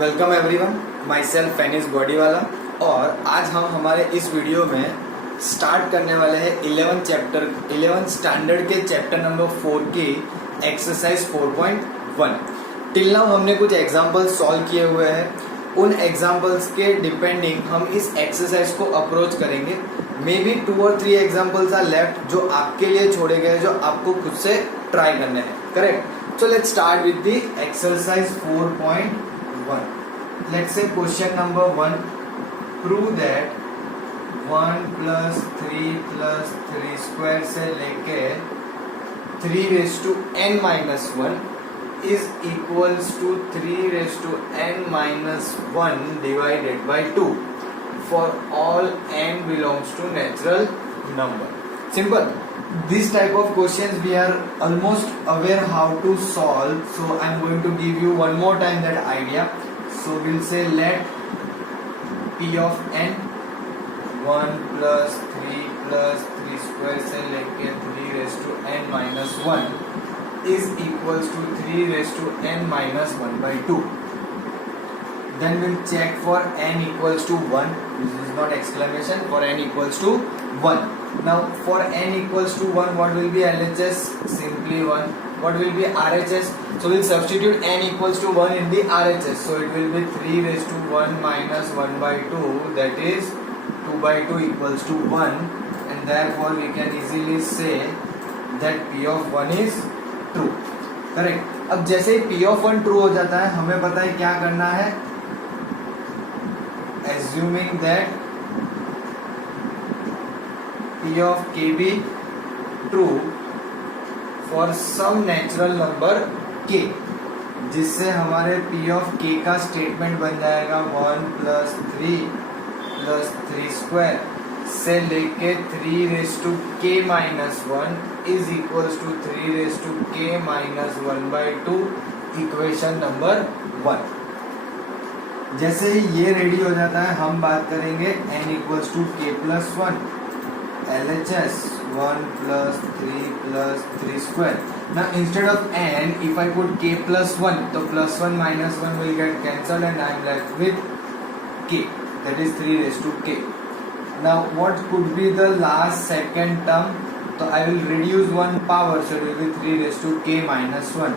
Welcome everyone, myself फैनिस बॉडीवाला। और आज हम हमारे इस वीडियो में स्टार्ट करने वाले हैं 11th स्टैंडर्ड के चैप्टर नंबर 4 की एक्सरसाइज 4.1। टिल नाउ हमने कुछ एग्जांपल्स सॉल्व किए हुए हैं। उन एग्जांपल्स के डिपेंडिंग हम इस एक्सरसाइज को अप्रोच करेंगे। मे बी 2 और 3 एग्जांपल्स आर लेफ्ट जो आपके लिए छोड़े गए, जो आपको खुद से ट्राई करने हैं। Correct. So let's start with the exercise 4.1। Let's say question number 1, prove that 1 plus 3 plus 3 square से लेके 3 raised to n minus 1 is equals to 3 raised to n minus 1 divided by 2 for all n belongs to natural number. Simple. This type of questions we are almost aware how to solve, so I am going to give you one more time that idea. So we'll say let p of n 1 plus 3 square से लेके 3 raised to n minus 1 is equals to 3 raised to n minus 1 by 2. Then we'll check for n equals to 1. This is not exclamation. For n equals to 1. Now for n equals to 1, what will be LHS? Simply 1. What will be RHS? So we'll substitute n equals to 1 in the RHS. So it will be 3 raised to 1 minus 1 by 2. That is 2 by 2 equals to 1. And therefore we can easily say that P of 1 is true. Correct. अब जैसे ही P of 1 true हो जाता है, हमें पता है क्या करना है. Assuming that P of k be true for some natural number k, जिससे हमारे P of k का स्टेटमेंट बन जाएगा 1 plus 3 square से लेके 3 raised to k minus 1 is equals to 3 raised to k minus 1 by 2, equation number 1। जैसे ही ये ready हो जाता है, हम बात करेंगे n equals to k plus 1, LHS 1 plus 3 square. Now instead of n, if I put k plus 1, so plus 1 minus 1 will get cancelled and I am left with k, that is 3 raised to k. Now what could be the last second term? So I will reduce one power, so it will be 3 raised to k minus 1.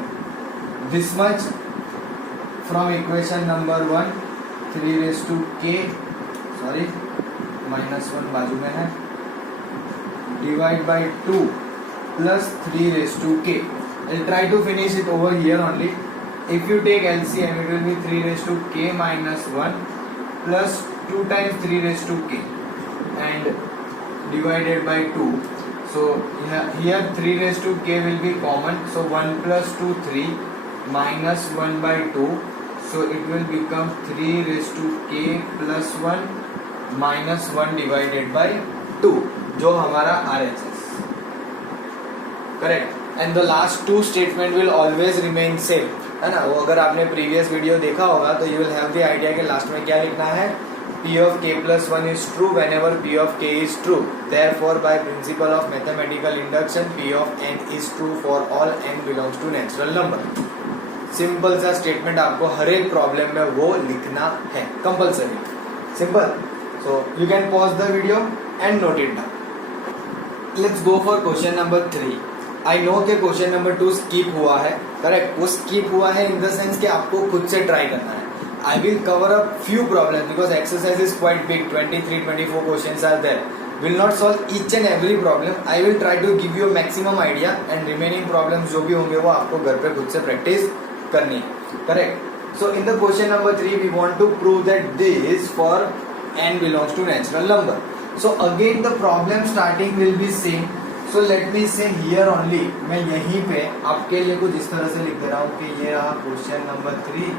This much from equation number 1, 3 raised to k, sorry minus 1 बाजू में है, divide by 2 plus 3 raised to k. I'll try to finish it over here only. If you take LCM, it will be 3 raised to k minus 1 plus 2 times 3 raised to k and divided by 2. So here 3 raised to k will be common. So 1 plus 2 3 minus 1 by 2. So it will become 3 raised to k plus 1 minus 1 divided by 2, जो हमारा RHS. Correct. And the last two statement will always remain same, है ना। वो अगर आपने previous video देखा होगा तो you will have the idea कि last में क्या लिखना है. P of k plus 1 is true whenever P of k is true. Therefore, by principle of mathematical induction, P of n is true for all n belongs to natural number. Simple सा statement आपको हर एक problem में वो लिखना है, compulsory. Simple. So you can pause the video and note it down. Let's go for question number 3। I know कि question number 2 skip हुआ है। करेक्ट। वो स्किप हुआ है इन द सेंस कि आपको खुद से ट्राई करना है। I will cover up few problem because exercise is quite big, 23-24 questions are there. Will not solve each and every problem. I will try to give you maximum idea and remaining problems जो भी होंगे वो आपको घर पे खुद से practice करनी है। Correct. So in the question number 3 we want to prove that this for n belongs to natural number. So again the problem starting will be same. So let me say here only, मैं यहीं पे आपके लिए कुछ इस तरह से लिख दे रहा हूँ कि ये रहा question number 3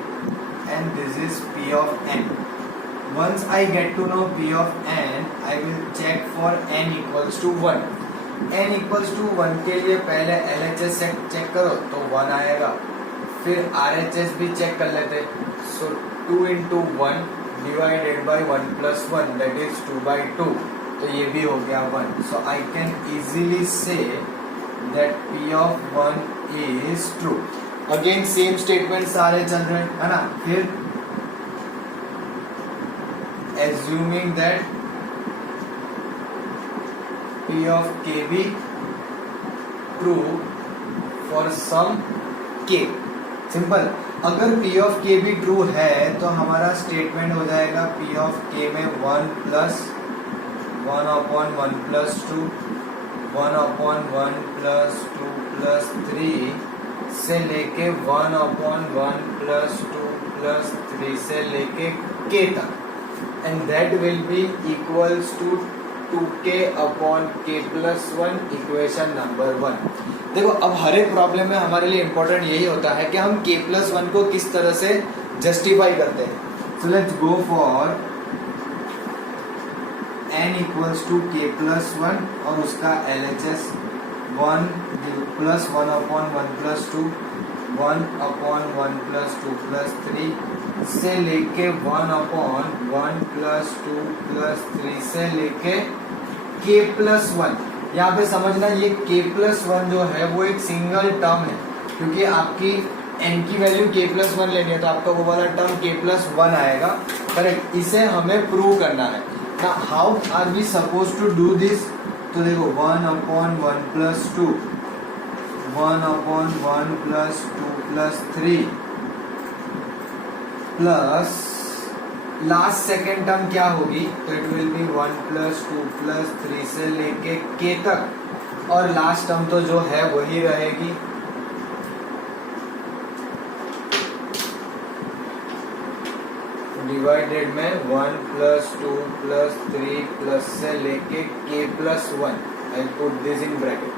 and this is P of n. Once I get to know P of n, I will check for n equals to 1. n equals to 1 के लिए पहले LHS चेक करो तो 1 आएगा, फिर RHS भी चेक कर लेते। So 2 into 1 divided by 1 plus 1, that is 2 by 2. तो ये भी हो गया 1. So I can easily say that P of 1 is true. Again same statement सारे चल रहे हैं, है ना। फिर assuming that P of k be true for some k. Simple, अगर P of k भी ट्रू है तो हमारा स्टेटमेंट हो जाएगा P of k में 1 plus 1 upon 1 plus 2, 1 upon 1 plus 2 plus 3 से लेके 1 अपॉन 1 प्लस 2 प्लस 3 से लेके k तक, and that will be equals to 2k upon k plus 1, equation number 1. देखो, अब हर एक प्रॉब्लम में हमारे लिए इंपॉर्टेंट यही होता है कि हम k प्लस 1 को किस तरह से जस्टिफाई करते हैं. So let's go for n equals to k plus 1 और उसका LHS 1 plus 1 upon 1 plus 2, 1 upon 1 plus 2 plus 3 से लेके 1 अपॉन 1 प्लस 2 प्लस 3 से लेके k प्लस 1. यहाँ पे समझना, ये k प्लस 1 जो है वो एक सिंगल टर्म है, क्योंकि आपकी n की वैल्यू k प्लस 1 लेनी है तो आपका वो वाला टर्म k प्लस 1 आएगा. करेक्ट, इसे हमें प्रूव करना है. ना how are we suppose to do this? तो देखो 1 upon 1 plus 2, 1 upon 1 plus 2 plus 3 plus last second term क्या होगी? तो it will be 1 plus 2 plus 3 से लेके k तक, और लास्ट टर्म तो जो है वही रहेगी. डिवाइडेड में 1 प्लस 2 प्लस 3 प्लस से लेके k plus 1. I put this in bracket.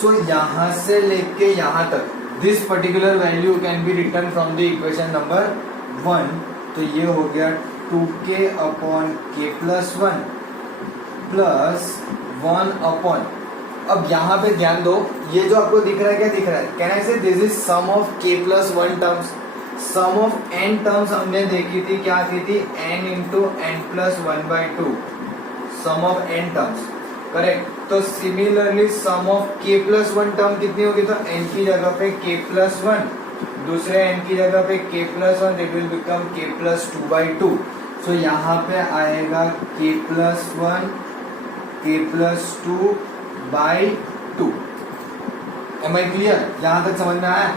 So यहां से लेके यहां तक this particular value can be return from the equation number 1. तो ये हो गया 2k upon k plus 1 plus 1 upon, अब यहाँ पे ध्यान दो, ये जो आपको दिख रहा है क्या दिख रहा है? Can I say this is sum of k plus 1 terms. Sum of n terms हमने देखी थी, क्या आती थी? n into n plus 1/2 sum of n terms. Correct. तो similarly sum of k plus 1 term कितनी होगी? तो n की जगह पे k प्लस 1, दूसरे n की जगह पे k plus 1, it will become k plus 2/2. सो यहाँ पे आएगा k plus 1 k plus 2/2. Am I clear? यहाँ तक समझ में आया?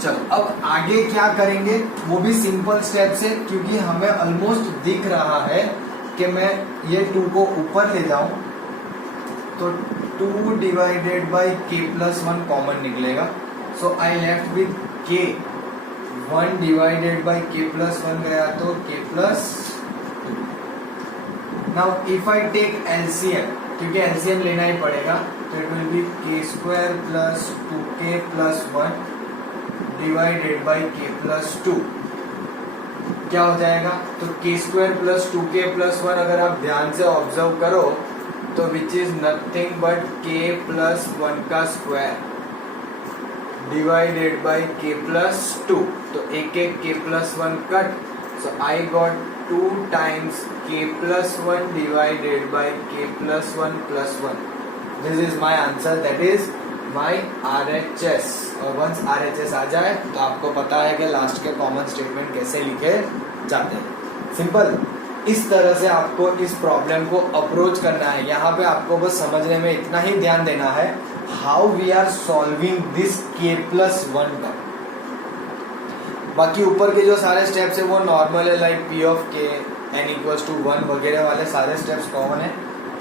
चलो, अब आगे क्या करेंगे वो भी सिंपल स्टेप से, क्योंकि हमें ऑलमोस्ट दिख रहा है कि मैं ये 2 को ऊपर ले जाऊं तो 2 divided by k plus 1 common निकलेगा. So I left with k. 1 divided by k plus 1 गया तो k plus. Now if I take LCM, क्योंकि LCM लेना ही पड़ेगा, तो it will be k square plus 2k plus 1 divided by k plus 2. क्या हो जाएगा? तो k square plus 2k plus 1 अगर आप ध्यान से ऑब्जर्व करो तो which is nothing but k plus 1 का square divided by k plus 2. तो एक एक k plus 1 cut. So I got 2 times k plus 1 divided by k plus 1 plus 1. This is my answer, that is my RHS. और once RHS आ जाए तो आपको पता है कि लास्ट के कॉमन स्टेटमेंट कैसे लिखे जाते हैं. सिंपल. इस तरह से आपको इस प्रॉब्लम को अप्रोच करना है. यहाँ पे आपको बस समझने में इतना ही ध्यान देना है, how we are solving this k plus 1 का. बाकी ऊपर के जो सारे स्टेप्स है वो नॉर्मल है, like p of k n equals to 1 वगैरह वाले सारे स्टेप्स कॉमन है.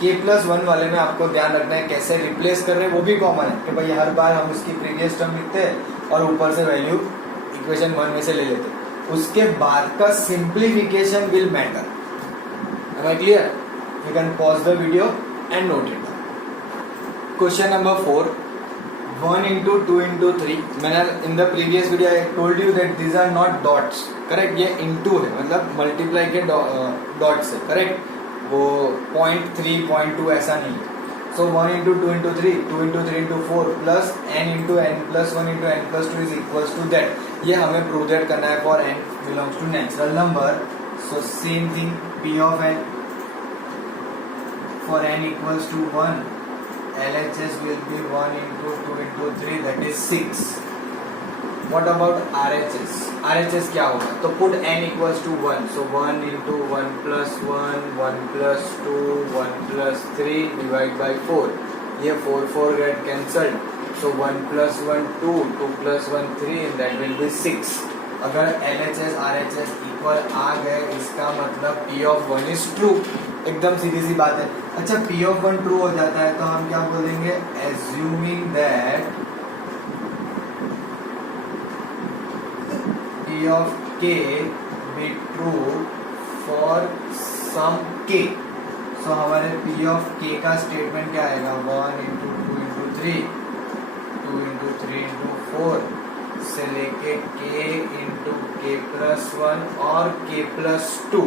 k प्लस 1 वाले में आपको ध्यान रखना है कैसे रिप्लेस कर रहे हैं, वो भी कॉमन है कि भाई हर बार हम इसकी प्रीवियस टर्म लिखते हैं और ऊपर से वैल्यू इक्वेशन 1 में से ले लेते हैं. उसके बाद का simplification will matter. Am I clear? You can pause the video and note it. Question number 4. 1 into 2 into 3. मैंने in the previous video I told you that these are not dots. Correct? ये into है, मतलब multiply के dots है. Correct? वो 0.3, 0.2 ऐसा नहीं है. So 1 into 2 into 3, 2 into 3 into 4 plus n into n plus 1 into n plus 2 is equals to that. ये hमें prove that करना है for n belongs to natural number. So same thing, p of n for n equals to 1, LHS will be 1 into 2 into 3, that is 6. What about RHS? RHS क्या होगा? तो put n equals to 1, so 1 into 1 plus 1, 1 plus 2, 1 plus 3 divide by 4. ये 4 get cancelled, so 1 plus 1 2, 2 plus 1 3, and that will be 6. अगर LHS RHS equal आ गए, इसका मतलब P of 1 is true. एकदम सीधी सी बात है. अच्छा, P of 1 ट्रू हो जाता है तो हम क्या बोलेंगे? Assuming that P of K be true for some K. So हमारे P of K का स्टेटमेंट क्या आएगा? 1 इंटू 2 इंटू 3, 2 इंटू 3 इंटू 4 से लेके K इंटू K प्लस 1 और K प्लस 2.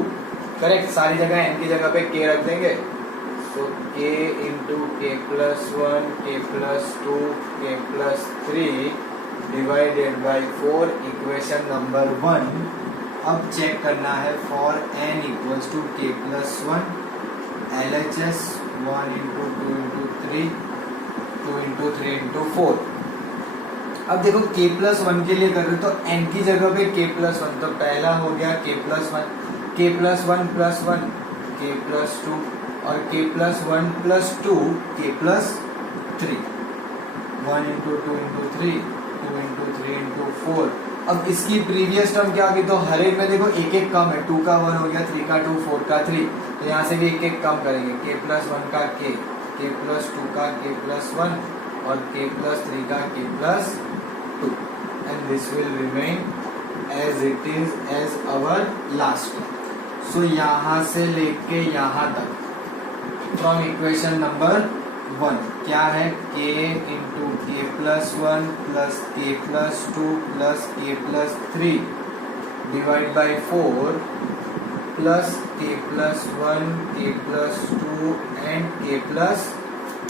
करेक्ट. सारी जगह n की जगह पे K रख देंगे. So K into K plus 1, K plus 2, K plus 3 divided by 4, equation number 1. अब चेक करना है for n equals to K plus 1, LHS 1 into 2 into 3, 2 into 3 into 4. अब देखो K प्लस 1 के लिए कर रहे तो n की जगह पे K प्लस 1, तो पहला हो गया K plus 1, K plus 1 plus 1, K plus 2 और K plus 1 plus 2, K plus 3. 1 into 2 into 3, 2 into 3 into 4. अब इसकी प्रीवियस टर्म क्या होगी? तो हर एक में देखो एक एक कम है. 2 का 1 हो गया, 3 का 2, 4 का 3. तो यहाँ से भी एक एक कम करेंगे. K प्लस 1 का K, K प्लस 2 का K प्लस 1 और K प्लस 3 का K plus 2. And this will remain as it is as our last. So यहाँ से लेके यहाँ तक फ्रॉम इक्वेशन नंबर 1 क्या है? K into K plus 1 plus K plus 2 plus K plus 3 divide by 4 plus K plus 1, K plus 2 and K plus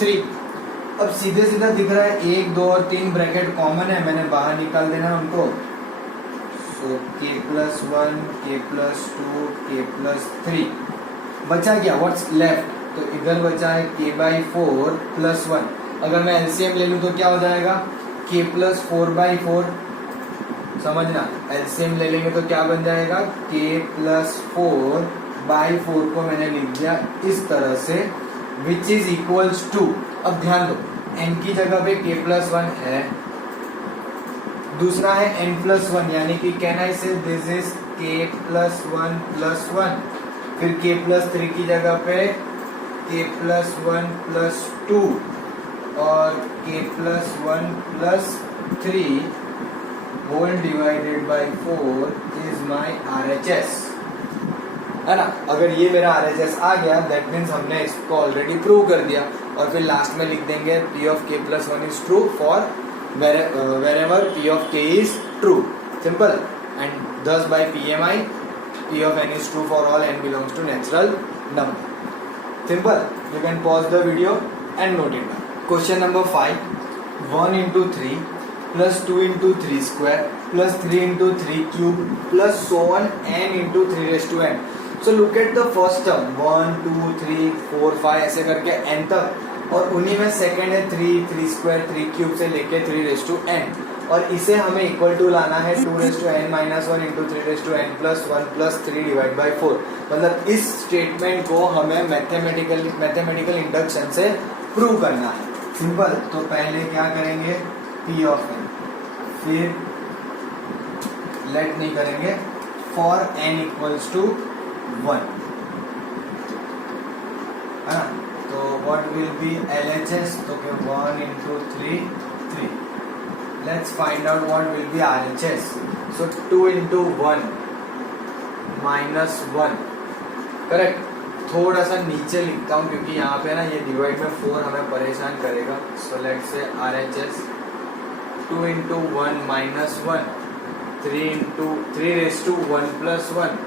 3. अब सीधे सीधा दिख रहा है 1, 2 और 3 ब्रैकेट कॉमन है, मैंने बाहर निकाल देना उनको. सो K plus 1, K plus 2, K plus 3. बचा क्या? What's left? तो इधर बचा है K बाई 4 प्लस 1. अगर मैं LCM ले लूँ तो क्या हो जाएगा? K plus 4 by 4. समझना, LCM ले लेंगे तो क्या बन जाएगा? K प्लस 4 बाई 4 को मैंने लिख दिया इस तरह से, विच इज इक्वल्स टू. अब ध्यान दो, n की जगह पे K प्लस 1 है, दूसरा है n प्लस 1, यानी कि can I say this is K plus 1 plus 1. फिर K प्लस 3 की जगह पे K प्लस 1 प्लस 2 और K plus 1 plus 3 whole divided by 4 is my RHS. है ना? अगर ये मेरा RHS आ गया, दैट मीन्स हमने इसको ऑलरेडी प्रूव कर दिया. और फिर लास्ट में लिख देंगे P of K plus 1 is true for wherever P of K is true. Simple. And thus by PMI, P of n is true for all n belongs to natural number. Simple. You can pause the video and note it down. Question number 5. 1 into 3 plus 2 into 3 square plus 3 into 3 cube plus so on n into 3 raised to n. So look at the first term 1, 2, 3, 4, 5 ऐसे करके n तक, और उन्हीं में second है 3, 3 square 3 cube से लेके 3 raise to n. और इसे हमें इक्वल टू लाना है 2 raise to n minus 1 into 3 raise to n plus 1 plus 3 divide by 4. मतलब इस स्टेटमेंट को हमें मैथमेटिकल इंडक्शन से प्रूव करना है. सिंपल. तो पहले क्या करेंगे? P ऑफ n, फिर लेट नहीं करेंगे फॉर n इक्वल्स टू 1, है ना? तो व्हाट विल बी LHS? तो 1 into 3 3. Let's find out what will be RHS. So 2 into 1 minus 1. Correct. थोड़ा सा नीचे लिखता हूँ क्योंकि यहाँ पे ना ये डिवाइड में 4 हमें परेशान करेगा. So let's say RHS 2 into 1 minus 1, 3 into 3 raised to 1 plus 1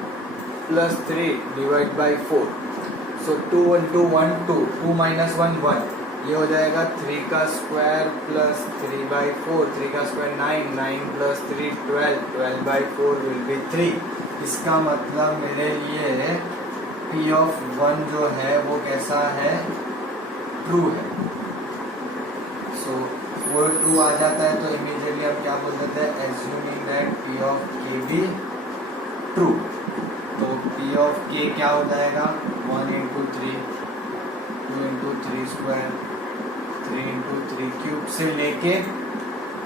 plus 3 divided by 4. So 2 into 1 2, 2 minus 1 1. ये हो जाएगा 3 का स्क्वायर प्लस 3 बाई 4, 3 का square 9, 9 plus 3 12, 12 by 4 will be 3. इसका मतलब मेरे लिए P of 1 जो है वो कैसा है? ट्रू है. सो वो ट्रू आ जाता है तो इमीडिएटली हम क्या बोल देते हैं, एज्यूमिंग दैट पी ऑफ के भी ट्रू। तो पी ऑफ के क्या हो जाएगा, 1 into 3, 2 into 3 square, 3 into 3 cube से लेके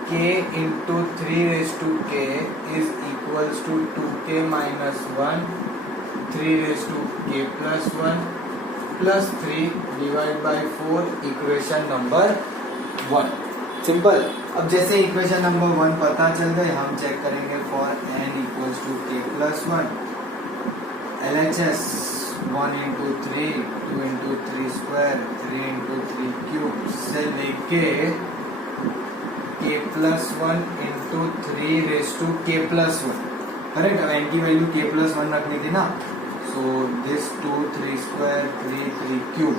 k into 3 raise to k is equals to 2k minus 1, 3 raise to k plus 1 plus 3 divide by 4, equation number 1। Simple. अब जैसे इक्वेशन नंबर 1 पता चल गए, हम चेक करेंगे for n equals to k plus 1, LHS 1 into 3, 2 into 3 square, 3 into 3 cube से लेके k plus 1 into 3 raise to k plus 1। Correct. अब n की वैल्यू k प्लस 1 रखनी थी ना, so this 2 3 square 3 3 cube.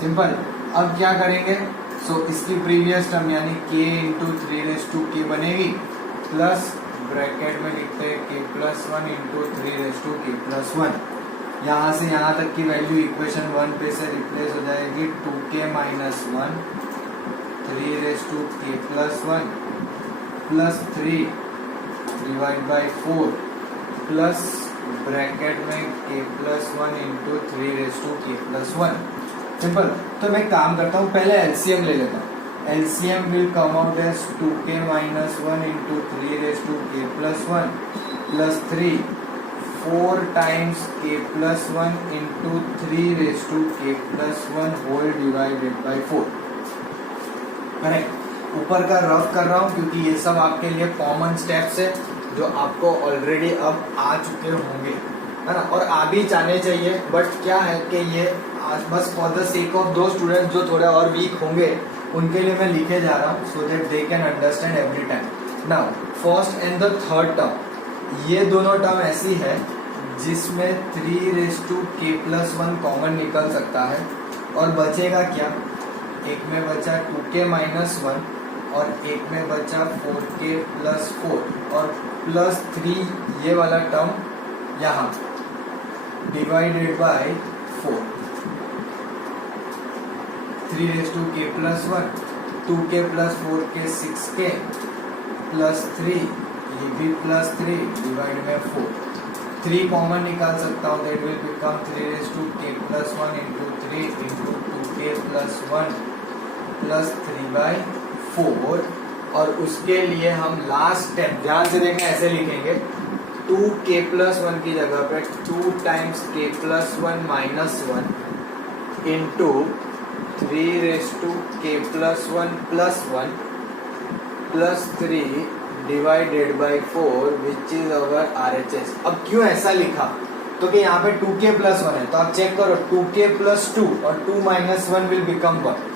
Simple. अब क्या करेंगे, सो इसकी प्रीवियस टर्म यानी k into 3 raise to k बनेगी, प्लस ब्रैकेट में लिखते हैं k plus 1 into 3 raise to k plus 1। यहाँ से यहाँ तक की वैल्यू इक्वेशन 1 पे से रिप्लेस हो जाएगी, 2k minus 1, 3 raise to k plus 1 plus 3 divide by 4 plus bracket में k plus 1 into 3 raise to k plus 1। Simple. तो मैं काम करता हूँ, पहले एलसीएम ले लेता हूँ। LCM will come out as 2k minus 1 into 3 raise to k plus 1 plus 3, 4 times k plus 1 into 3 raise to k plus 1 whole divided by 4। Correct. ऊपर का रफ कर रहा हूँ क्योंकि ये सब आपके लिए कॉमन स्टेप्स है जो आपको ऑलरेडी अब आ चुके होंगे, है ना, और आ भी जाने चाहिए। बट क्या है कि ये आज बस फॉर द सेक ऑफ दो स्टूडेंट्स जो थोड़े और वीक होंगे उनके लिए मैं लिखे जा रहा हूँ, so that they can understand every time. Now first and the third term, ये दोनों टर्म ऐसी है जिसमें 3 raise to k plus 1 common निकल सकता है, और बचेगा क्या, एक में बचा 2k माइनस 1 और एक में बचा 4k प्लस 4 और प्लस 3 ये वाला टर्म यहाँ divided by 4। 3 raise to k plus 1, 2k plus 4k 6k plus 3, ये भी प्लस 3 डिवाइड में 4। 3 कॉमन निकाल सकता हूँ, that will become 3 raise to k plus 1 into 3 into 2k plus 1 plus 3 by 4। और उसके लिए हम लास्ट स्टेप ध्यान से देखना, ऐसे लिखेंगे 2k प्लस 1 की जगह पे 2 times k plus 1 minus 1 into 3 raise to k plus 1 plus 1 plus 3 divided by 4 which is our RHS। अब क्यों ऐसा लिखा, तो कि यहाँ पे 2k प्लस 1 है, तो आप चेक करो 2k प्लस 2 और 2 माइनस 1 विल बिकम 1,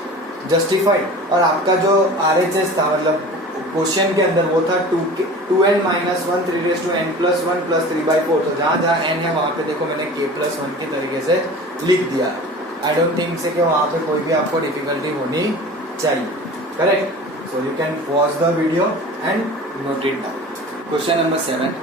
जस्टिफाइड। और आपका जो RHS था, मतलब क्वेश्चन के अंदर वो था 2n minus 1 3 raise to n plus 1 plus 3 by 4। तो जहाँ जहाँ n है वहाँ पे देखो मैंने k प्लस 1 की तरीके से लिख दिया। आई डोंट थिंक से कि वहाँ पे कोई भी आपको डिफिकल्टी होनी चाहिए। Correct. So you can pause the video and note it down. Question number 7,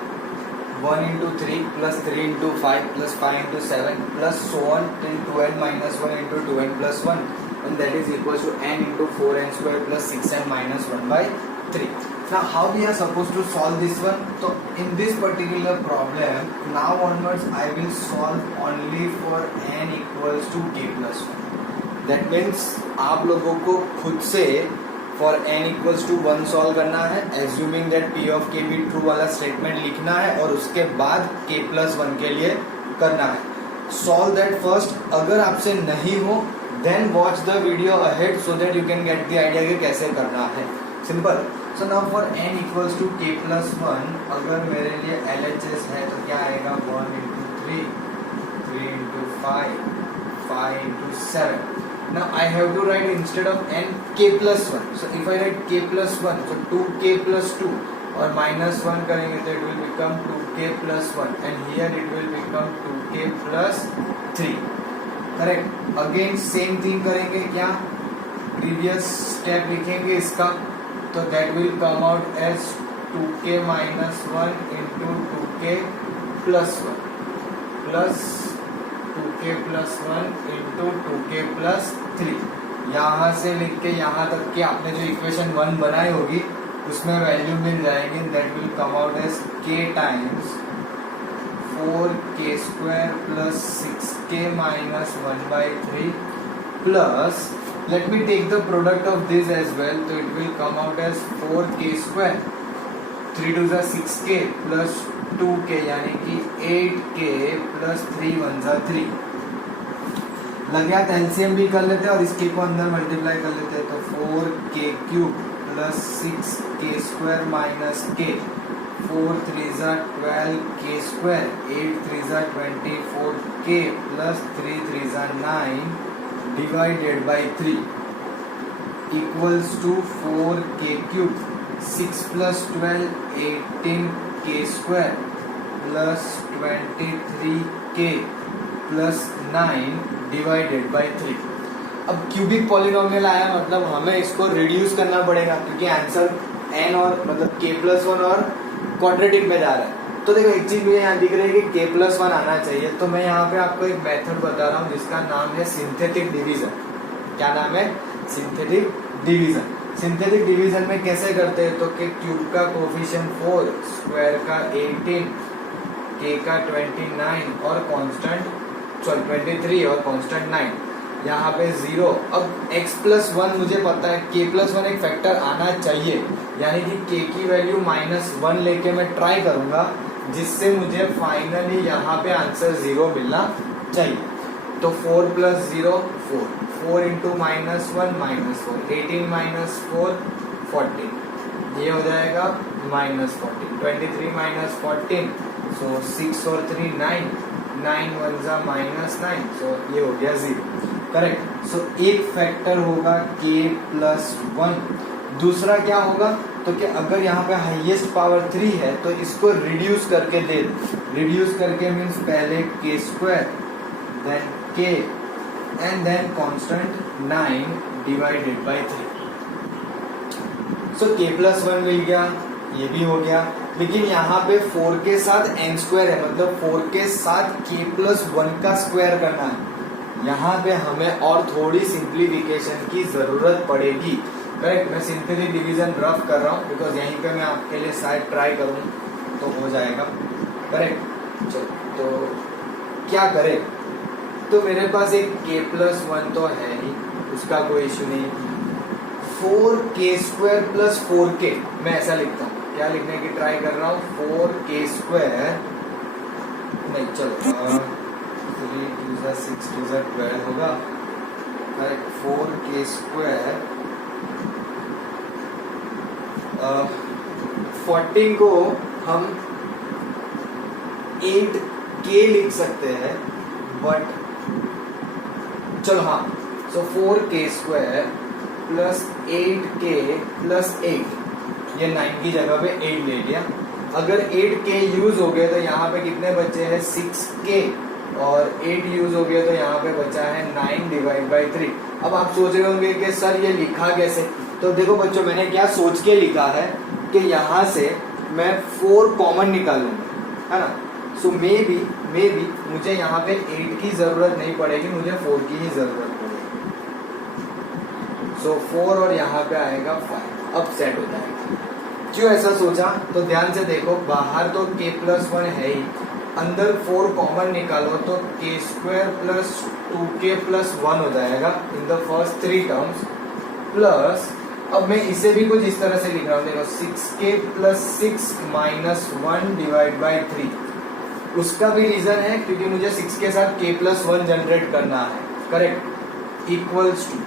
1 into 3 plus 3 into 5 plus 5 into 7 plus so on till 2n minus 1 into 2n plus 1, and that is equals to n into 4n square plus 6n minus 1 by 3. Now how we are supposed to solve this one? So in this particular problem, now onwards I will solve only for n equals to k plus 1. That means आप लोगों को खुद से for n equals to 1 solve करना है, assuming that p of k भी true वाला statement लिखना है और उसके बाद k प्लस 1 के लिए करना है। Solve that first. अगर आपसे नहीं हो then watch the video ahead so that you can get the idea कि कैसे करना है। Simple. So now for n equals to k plus 1, अगर मेरे लिए LHS है तो क्या आएगा 1 into 3, 3 into 5, 5 into 7। Now I have to write instead of n k plus 1. So if I write k plus 1, so 2k plus 2 और minus 1 करेंगे तो it will become 2k plus 1 and here it will become 2k plus 3. Correct. Again same thing करेंगे क्या? Previous step लिखेंगे इसका तो that will come out as 2k minus 1 into 2k plus 1 plus 2k plus 1 into 2k plus 3. यहाँ से लिख के यहाँ तक के आपने जो इक्वेशन 1 बनाई होगी उसमें वैल्यू मिल जाएगी. That will come out as k times 4k² plus 6k minus 1/3 plus, let me take the product of this as well, so it will come out as 4k², 3 2 6k plus 2k यानी कि 8k plus 3 1 3. लग गया. तो LCM भी कर लेते हैं और इसके को अंदर मल्टीप्लाई कर लेते हैं. तो 4k³ plus 6k² minus k, 4 3 12k², 8 3 24k plus 3 3 9 divided by 3 equals to 4k³ 6 plus 12 18k² plus 23k plus 9 divided by 3. अब क्यूबिक पॉलिनोमियल आया मतलब हमें इसको रिड्यूस करना पड़ेगा क्योंकि आंसर n और मतलब k+1 और क्वाड्रेटिक में जा रहा है. तो देखो एक चीज मुझे यहाँ दिख रही है कि k+1 आना चाहिए. तो मैं यहाँ पे आपको एक मेथड बता रहा हूँ जिसका नाम है सिंथेटिक डिवीजन. क्या नाम है? Synthetic division. सिंथेटिक डिवीजन में कैसे करते हैं? तो कि क्यूब का कोफिशिएंट 4, स्क्वायर का 18, k का 29 और कांस्टेंट 23 और कांस्टेंट 9. यहाँ पे 0. अब x+1 मुझे पता है, k+1 एक फैक्टर आना चाहिए यानी कि k की वैल्यू -1 लेके मैं ट्राई करूंगा जिससे मुझे फाइनली यहाँ पे आंसर 0 मिलना चाहिए. तो 4 + 0 4, 4 × -1 -4, 18 - 4 14, ये हो जाएगा -14, 23 - 14, सो 6 और 3 9, 9 1 -9, सो ये हो गया 0. करेक्ट. सो एक फैक्टर होगा k+1. दूसरा क्या होगा? तो कि अगर यहाँ पे हाईएस्ट पावर 3 है तो इसको रिड्यूस करके दे. रिड्यूस करके मीन्स पहले k², then k and then constant 9 divided by 3. So k+1 मिल गया, ये भी हो गया. लेकिन यहाँ पे 4 के साथ n² है मतलब 4 के साथ k+1 का स्क्वायर करना है. यहाँ पे हमें और थोड़ी सिंप्लीफिकेशन की जरूरत पड़ेगी. करेक्ट. मैं सिंथेटिक डिवीजन रफ कर रहा हूँ बिकॉज यहीं पे मैं आपके लिए शायद ट्राई करूँ तो हो जाएगा. करेक्ट. चलो तो क्या करें? तो मेरे पास एक k+1 तो है ही, उसका कोई इशू नहीं. 4k² प्लस 4k मैं ऐसा लिखता हूँ. क्या लिखने की ट्राई कर रहा हूँ? 4k² नहीं, चलो 3 2 6 2 12 होगा. 4k² 14 को हम 8k लिख सकते हैं बट चलो हाँ. सो 4k² प्लस 8k प्लस 8, ये 9 की जगह पे 8 ले लिया. अगर 8k यूज हो गए तो यहाँ पे कितने बचे हैं? 6k और 8 यूज हो गया तो यहाँ पे बचा है 9 डिवाइड बाई 3. अब आप सोच रहे होंगे कि सर ये लिखा कैसे? तो देखो बच्चों, मैंने क्या सोच के लिखा है कि यहाँ से मैं 4 कॉमन निकालूंगा, है ना. सो मे बी मुझे यहाँ पे 8 की जरूरत नहीं पड़ेगी, मुझे 4 की ही जरूरत पड़ेगी. सो 4 और यहाँ पे आएगा 5. अब सेट हो जाएगा. क्यों ऐसा सोचा? तो ध्यान से देखो, बाहर तो k+1 है ही, अंदर 4 कॉमन निकालो तो k² प्लस 2k प्लस 1 हो जाएगा in the first 3 terms. Plus अब मैं इसे भी कुछ इस तरह से लिख रहा हूँ. देखो 6k plus 6 minus 1 divide by 3. उसका भी रीजन है क्योंकि मुझे 6 के साथ k+1 जनरेट करना है. Correct. Equals to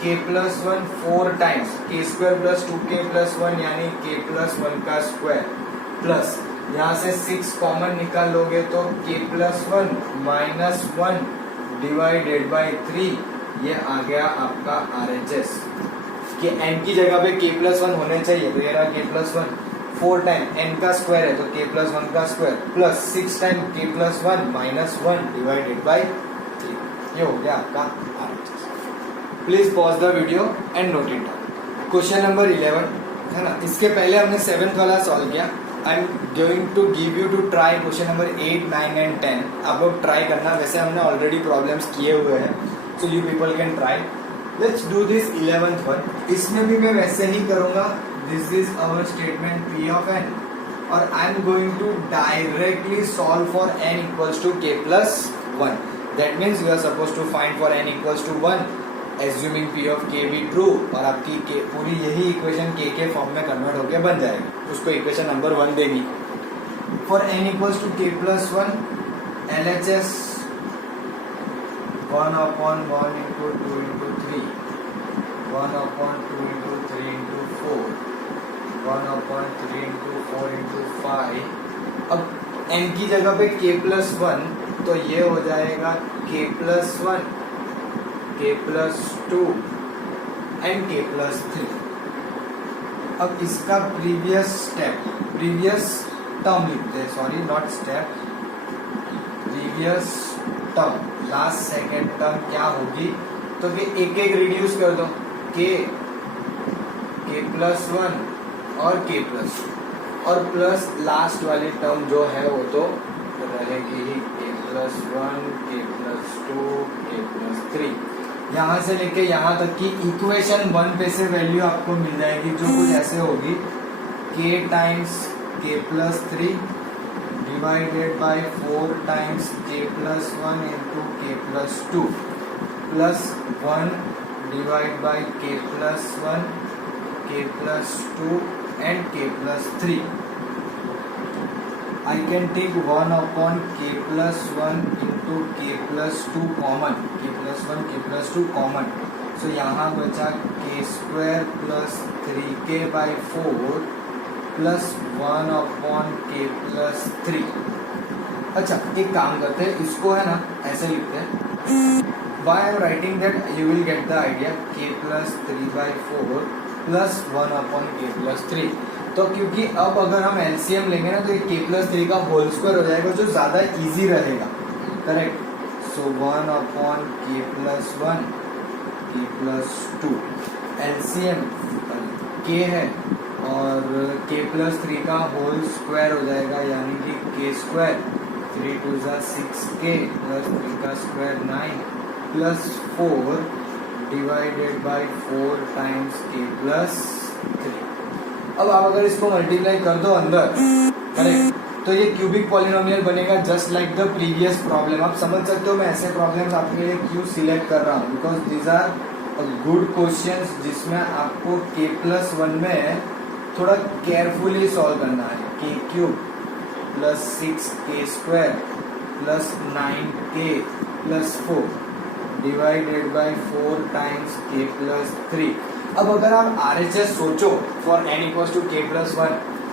k+1 4 times k² plus 2k plus 1 यानी k+1 का स्क्वायर. प्लस यहाँ से 6 कॉमन निकाल लोगे तो k+1 माइनस 1 डिवाइडेड बाई 3, ये आ गया आपका RHS. कि n की जगह पे k+1 होने चाहिए तो ये रहा k+1. 4 टाइम n का स्क्वायर है तो k+1 का square plus 6 time k+1 minus 1 divided by 3, ये हो गया आपका RHS. Please pause the video and note it down. Question number 11 है ना. इसके पहले हमने 7th वाला सॉल्व किया. I am going to give you to try question number 8, 9 and 10. आप लोग ट्राई करना. वैसे हमने ऑलरेडी प्रॉब्लम्स किए हुए हैं, so you people can try. Let's do this 11th one. इसमें भी मैं वैसे ही करूंगा. This is our statement P of n और I am going to directly solve for n equals to k plus 1. That means we are suppose to find for n equals to 1 assuming P of k भी true और आपकी k पूरी यही equation k के form में convert होके बन जाएगी. उसको इक्वेशन नंबर 1 देनी. For n equals to k plus 1 LHS 1 upon 1 into 2 into 3 1 upon 2 into 3 into 4 1 upon 3 into 4 into 5. अब n की जगह पे k प्लस 1 तो ये हो जाएगा k plus 1 k plus 2 and k plus 3. अब इसका प्रीवियस टर्म लिखते हैं. Sorry not step, previous term. Last second term क्या होगी तो कि एक एक रिड्यूस कर दो. k प्लस 1 और k प्लस और प्लस लास्ट वाली टर्म जो है वो तो रहेगी ही k plus 1 k plus 2 k plus 3. यहाँ से लेके यहाँ तक की इक्वेशन 1 पे से वैल्यू आपको मिल जाएगी जो कुछ ऐसे होगी k times k plus 3 divided by 4 times k plus 1 into k plus 2 plus 1 divide by k plus 1 k plus 2 and k plus 3. I can take 1 upon k plus 1 into k plus 2 common. K plus 1 k plus 2 common. So यहाँ बचा k square plus 3k by 4 plus 1 upon k plus 3. अच्छा एक काम करते हैं, इसको है ना ऐसे लिखते हैं. Why I am writing that you will get the idea. K plus 3 by 4 plus 1 upon k plus 3. तो क्योंकि अब अगर हम एलसीएम लेंगे ना तो ये k प्लस 3 का होल स्क्वायर हो जाएगा जो ज्यादा इजी रहेगा. करेक्ट. सो 1 upon k plus 1 k plus 2 LCM k है और k प्लस 3 का होल स्क्वायर हो जाएगा यानी कि k स्क्वायर 3 2 जा 6k प्लस 3 का square 9 plus 4 divided by 4 times k plus 3. अब आप अगर इसको मल्टीप्लाई कर दो अंदर करेक्ट तो ये क्यूबिक पॉलिनोमियल बनेगा just like the previous problem. आप समझ सकते हो मैं ऐसे प्रॉब्लम्स आपके लिए क्यों सिलेक्ट कर रहा हूँ because these are good questions जिसमें आपको k प्लस 1 में थोड़ा केयरफुली सॉल्व करना है. k cube plus 6k square plus 9k plus 4 divided by 4 times k plus 3. अब अगर आप RHS सोचो for n equals to k plus 1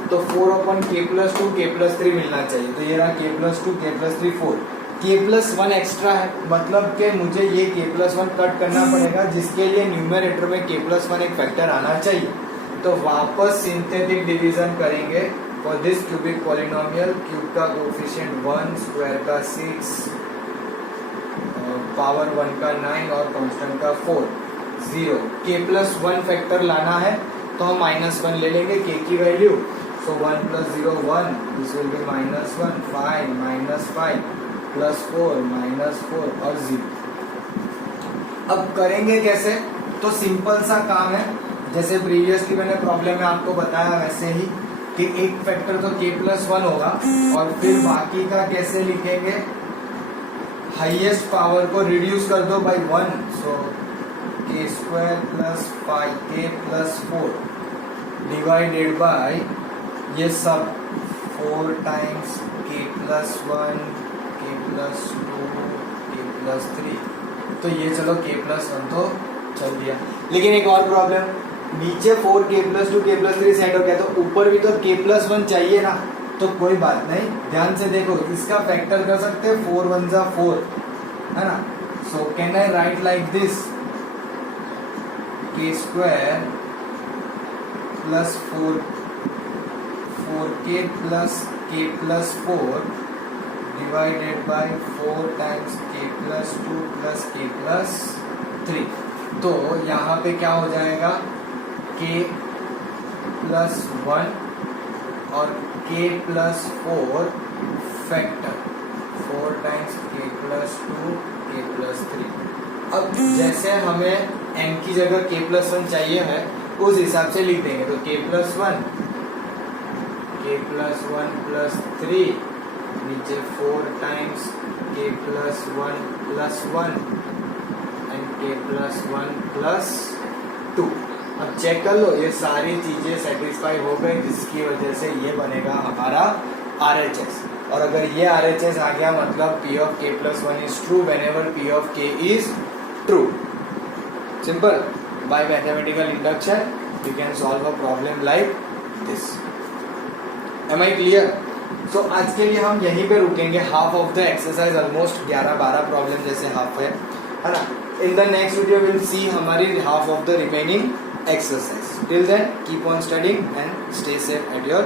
तो 4 upon k plus 2 k plus 3 मिलना चाहिए. तो ये रहा k plus 2 k plus 3 4. k plus 1 extra है मतलब कि मुझे ये k प्लस 1 कट करना पड़ेगा जिसके लिए न्यूमरेटर में k प्लस 1 एक फैक्टर आना चाहिए. तो वापस सिंथेटिक डिवीजन करेंगे for this cubic polynomial. Cube का कोएफिशिएंट 1 स्क्वायर का 6 पावर 1 का 9 और कांस्टेंट का 4 0. k प्लस 1 फैक्टर लाना है तो हम -1 ले लेंगे k की value. So 1 plus 0 1 this will be -1 5 -5 plus 4 -4 और 0. अब करेंगे कैसे तो सिंपल सा काम है जैसे प्रीवियसली मैंने प्रॉब्लम में आपको बताया वैसे ही कि एक फैक्टर तो k प्लस 1 होगा और फिर बाकी का कैसे लिखेंगे. हाईएस्ट पावर को रिड्यूस कर दो बाय 1. सो k square plus 5k plus 4 divided by ये सब 4 times k plus 1 k plus 2 k plus 3. तो ये चलो k प्लस 1 तो चल दिया लेकिन एक और प्रॉब्लम नीचे 4k plus 2 k plus 3 set हो गया तो ऊपर भी तो k प्लस 1 चाहिए ना. तो कोई बात नहीं ध्यान से देखो इसका फैक्टर कर सकते हैं 4 1 जा 4 है ना. So can I right like this k square plus 4k plus k plus 4 divided by 4 times k plus 2 plus k plus 3. तो यहाँ पे क्या हो जाएगा k प्लस 1 और k plus 4 factor 4 times k plus 2 k plus 3. अब जैसे हमें n की जगह k+1 चाहिए है उस हिसाब से लिख देंगे। तो k+1 +3 नीचे 4 टाइम्स k+1 एंड k+1 +2। अब चेक कर लो, ये सारी चीजें सेटिस्फाई हो गई, जिसकी वजह से ये बनेगा हमारा RHS। और अगर ये RHS आ गया मतलब P of k+1 is true whenever P of k is true। Simple। By mathematical induction you can solve a problem like this। Am I clear? So आज के लिए हम यहीं पे रुकेंगे। Half of the exercise almost 11-12 problem जैसे half है ना। In the next video will see हमारी half of the remaining exercise। Till then, keep on studying and stay safe at your